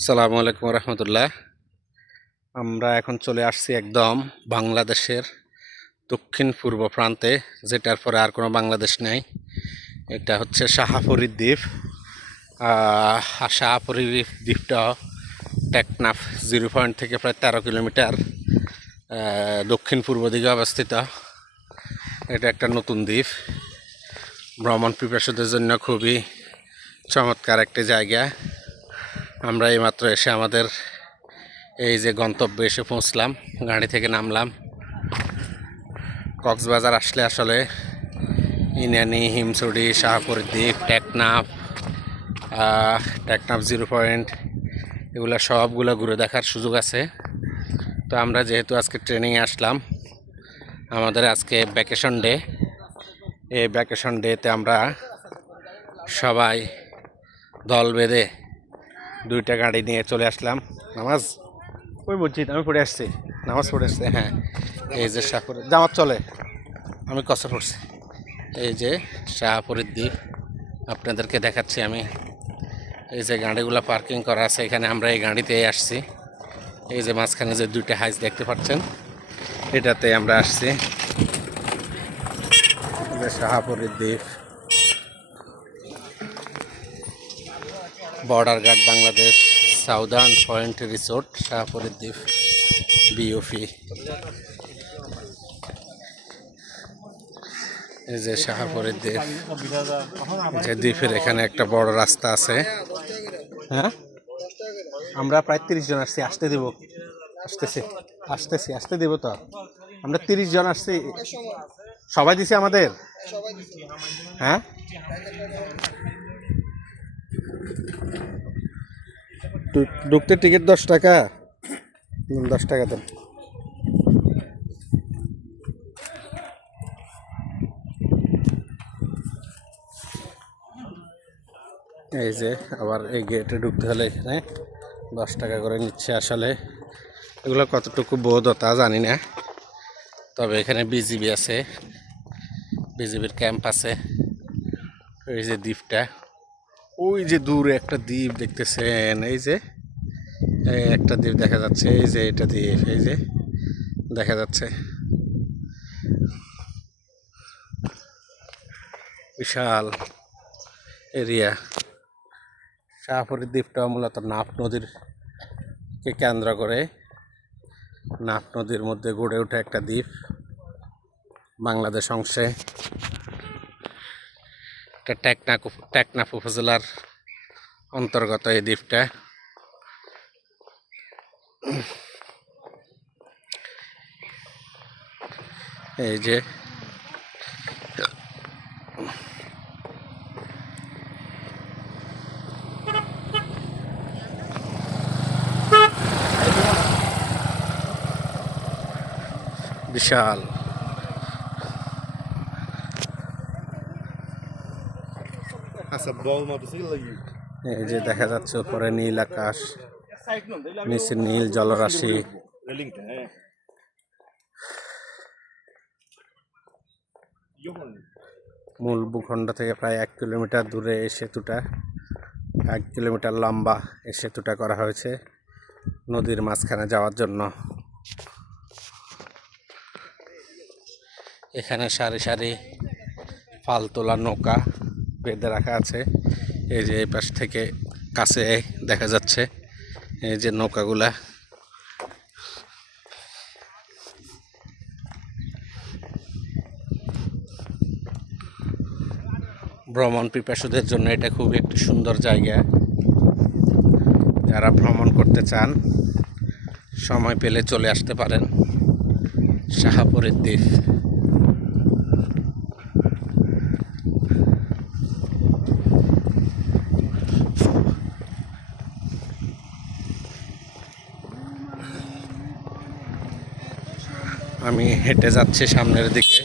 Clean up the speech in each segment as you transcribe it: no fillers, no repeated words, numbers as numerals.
আসসালামু আলাইকুম রহমতুল্লাহ। আমরা এখন চলে আসছি একদম বাংলাদেশের দক্ষিণ পূর্ব প্রান্তে, যেটার পরে আর কোনো বাংলাদেশ নেই। এটা হচ্ছে শাহাপুরী দ্বীপ। শাহাপুরী দ্বীপটা টেকনাফ 0 পয়েন্ট থেকে প্রায় 13 কিলোমিটার দক্ষিণ পূর্ব দিকে অবস্থিত। এটা একটা নতুন দ্বীপ, ভ্রমণ পিপাসুদের জন্য খুবই চমৎকার একটি জায়গা। আমরা এইমাত্র এসে আমাদের এই যে গন্তব্যে এসে পৌঁছলাম, গাড়ি থেকে নামলাম। কক্সবাজার আসলে আসলে ইনানি, হিমছড়ি, শাহপুর দ্বীপ, টেকনাফ 0 পয়েন্ট এগুলো সবগুলো ঘুরে দেখার সুযোগ আছে। তো আমরা যেহেতু আজকে ট্রেনিংয়ে আসলাম, আমাদের আজকে ভ্যাকেশন ডে, এই ভ্যাকেশন ডেতে আমরা সবাই দল বেঁধে 2টা গাড়ি নিয়ে চলে আসলাম। নামাজ ওই বলছি, আমি পড়ে আসছি, নামাজ পড়ে আসছি। হ্যাঁ, এই যে শাহপুর জামাত চলে, আমি কসর পড়ছি। এই যে শাহপুরের দ্বীপ আপনাদেরকে দেখাচ্ছি আমি। এই যে গাড়িগুলো পার্কিং করা আছে এখানে, আমরা এই গাড়িতে আসছি। এই যে মাঝখানে যে 2টা হাইস দেখতে পাচ্ছেন, এটাতে আমরা আসছি। যে শাহপুরের দ্বীপ, border guard Bangladesh, southern point resort, শাহপুরের দ্বীপ, বিওপি। এই যে শাহপুরের দ্বীপ, যে দ্বীপের এখানে একটা বড় রাস্তা আছে। হ্যাঁ, আমরা প্রায় 30 জন আসছি, আসতে দিব, আসতে দিব। তো আমরা 30 জন আসছি, সবাই দিছি আমাদের। হ্যাঁ, ঢুকতে টিকিট 10 টাকা, 10 টাকা দেন। এই যে আবার এই গেটে ঢুকতে হলে এখানে 10 টাকা করে নিচ্ছে। আসলে এগুলো কতটুকু বোধ তা জানি না, তবে এখানে বিজিবি আছে, বিজিবির ক্যাম্প আছে। এই যে দ্বীপটা, ওই যে দূরে একটা দ্বীপ দেখতেছেন, এই যে একটা দ্বীপ দেখা যাচ্ছে। এই যে এটা দ্বীপ, এই যে দেখা যাচ্ছে, বিশাল এরিয়া। শাহপুরের দ্বীপটা মূলত নাফ নদীরকে কেন্দ্র করে, নাফ নদীর মধ্যে গড়ে ওঠা একটা দ্বীপ। বাংলাদেশ অংশে এটা টেকনাফ উপজেলার অন্তর্গত এই দ্বীপটা। এই যে বিশাল, এই যে দেখা যাচ্ছে উপরে নীল আকাশ, নিচে নীল জলরাশি। মূল ভূখণ্ড থেকে প্রায় 1 কিলোমিটার দূরে এই সেতুটা, 1 কিলোমিটার লম্বা এই সেতুটা করা হয়েছে নদীর মাঝখানে যাওয়ার জন্য। এখানে সারি সারি পাল তোলা নৌকা বেঁধে রাখা আছে। এই যে এই পাশ থেকে কাছে দেখা যাচ্ছে এই যে নৌকাগুলা। ভ্রমণ পিপাসুদের জন্য এটা খুবই একটি সুন্দর জায়গা। যারা ভ্রমণ করতে চান সময় পেলে চলে আসতে পারেন শাহপুরের দ্বীপ। আমি হেঁটে যাচ্ছি সামনের দিকে।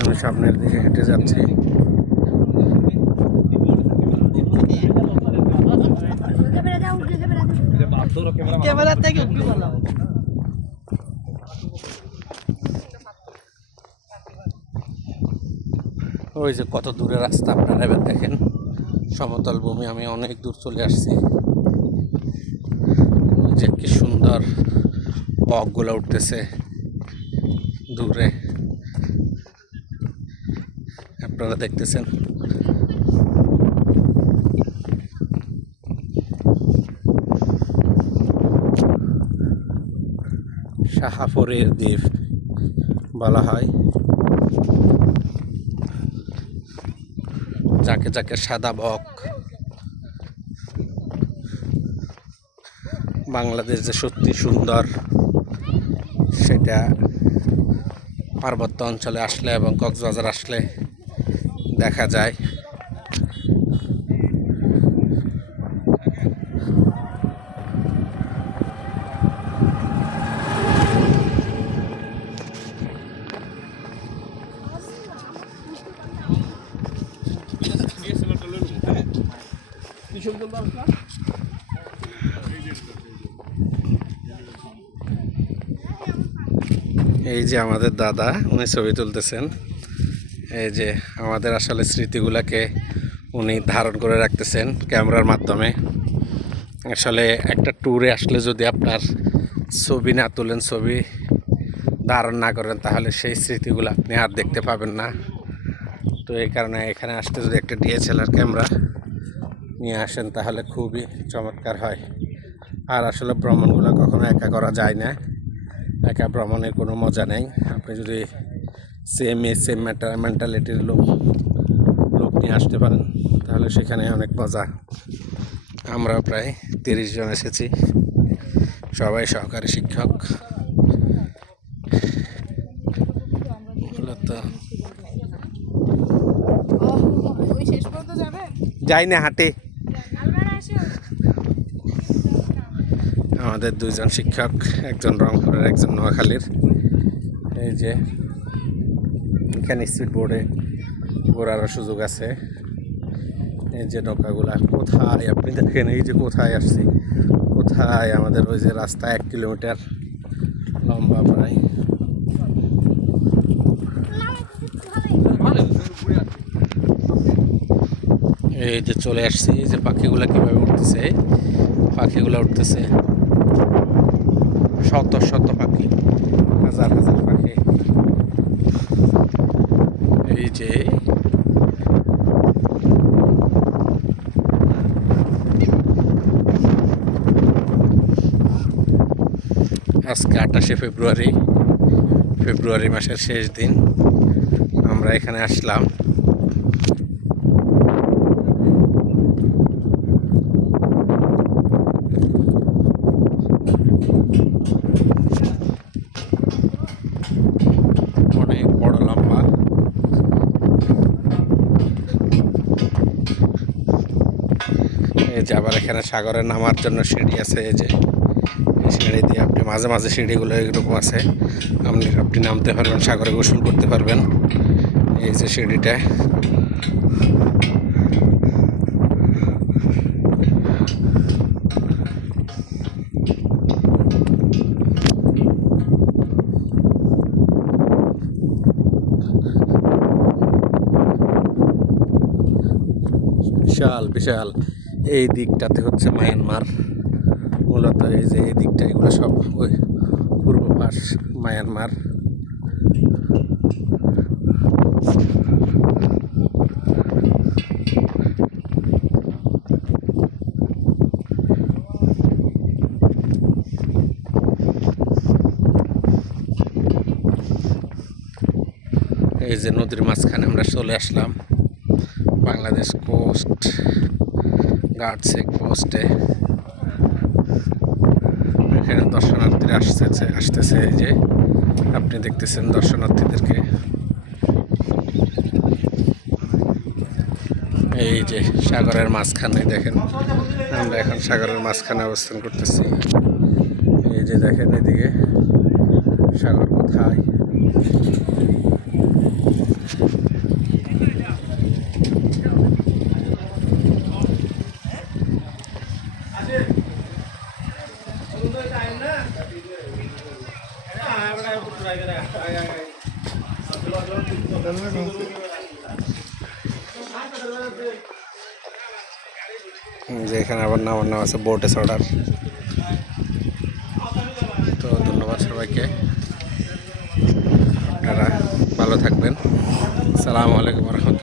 আমি সামনের দিকে হেঁটে যাচ্ছি। ওই যে কত দূরে রাস্তা আপনারা এবার দেখেন, সমতল ভূমি। আমি অনেক দূর চলে আসছি। ওই যে কি সুন্দর বকগুলো উঠতেছে দূরে, আপনারা দেখতেছেন। শাহাপুরের দ্বীপ বলা হয় যাকে যাকে সাদা বক। বাংলাদেশ যে সত্যি সুন্দর সেটা পার্বত্য অঞ্চলে আসলে এবং কক্সবাজার আসলে দেখা যায়। এই যে আমাদের দাদা, উনি ছবি তুলতেছেন। এই যে আমাদের আসলে স্মৃতিগুলোকে উনি ধারণ করে রাখতেছেন ক্যামেরার মাধ্যমে। আসলে একটা ট্যুরে আসলে যদি আপনার ছবি না তোলেন, ছবি ধারণ না করেন, তাহলে সেই স্মৃতিগুলো আপনি আর দেখতে পাবেন না। তো এই কারণে এখানে আসতে যদি একটা ডিএসএলআর ক্যামেরা নিয়ে আসেন তাহলে খুবই চমৎকার হয়। আর আসলে ভ্রমণগুলো কখনো একা করা যায় না, একা ভ্রমণের কোনো মজা নেই। আপনি যদি সেম মেন্টালিটির লোক নিয়ে আসতে পারেন তাহলে সেখানে অনেক মজা। আমরা প্রায় 30 জন এসেছি, সবাই সহকারী শিক্ষক। মূলত যাই না হাটে। আমাদের 2 জন শিক্ষক, একজন রংপুরের, একজন নোয়াখালীর। এই যে এখানে স্পিড বোর্ডে ঘোরারও সুযোগ আছে। এই যে নৌকাগুলা কোথায় আপনি দেখেন, এই যে কোথায় আসছি, কোথায় আমাদের ওই যে রাস্তা 1 কিলোমিটার লম্বা প্রায়। এই যে চলে আসছি, এই যে পাখিগুলা কিভাবে উঠতেছে, পাখিগুলা উঠতেছে, শত শত পাখি, হাজার হাজার পাখি। এই যে আজকে 28শে ফেব্রুয়ারি মাসের শেষ দিন আমরা এখানে আসলাম। অনেক বড় লম্বা। এই যে আবার এখানে সাগরে নামার জন্য সিঁড়ি আছে। এই যে সিঁড়ি দিয়ে আপনি মাঝে মাঝে সিঁড়িগুলো এরকম আছে, আপনি নামতে পারবেন, সাগরে গোসল করতে পারবেন। এই যে সিঁড়িটা, বিশাল বিশাল। এই দিকটাতে হচ্ছে মায়ানমার মূলত। এই যে এই দিকটা, এগুলো সব ওই পূর্ব পাশ মায়ানমার। এই যে নদীর মাঝখানে আমরা চলে আসলাম, বাংলাদেশ কোস্ট গার্ড চেক পোস্টে। এখানে দর্শনার্থীরা আসতেছে। এই যে আপনি দেখতেছেন দর্শনার্থীদেরকে। এই যে সাগরের মাঝখানে দেখেন, আমরা এখন সাগরের মাঝখানে অবস্থান করতেছি। এই যে দেখেন এদিকে সাগর কোথায়। যে এখানে আবার নামার নাম আছে বোটে চড়ার। তো ধন্যবাদ সবাইকে, আপনারা ভালো থাকবেন। আসসালামু আলাইকুম রহমতুল্লাহ।